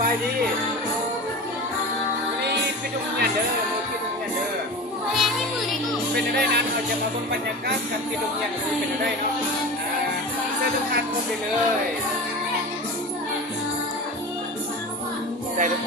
บายดีนี่เป็นดวงเงินเด้อมือเป็นดวงเงินเด้อเป็นอะไรนั้นเราจะมาบนบรรยากาศกันที่ดวงเงินเป็นอะไรเนาะเสื้อทุกท่านครบไปเลยได้ทุก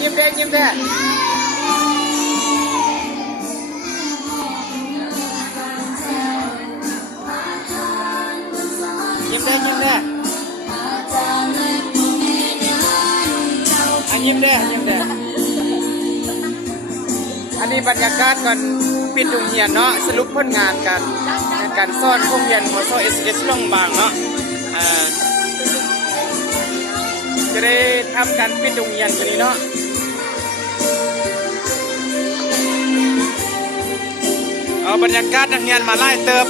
ยิ้มได้ยิ้มได้ยิ้มได้ยิ้มได้ยิ้มได้ยิ้มได้อันนี้บรรยากาศก่อนปิดโรงเรียนเนาะสรุปผลงานกันการสอนโรงเรียนมอโซเอสเอสลงบางเนาะจะได้ทำการปิดโรงเรียนกันนี้เนาะเอาบรรยากาศนักเรียนมาไล่เติบ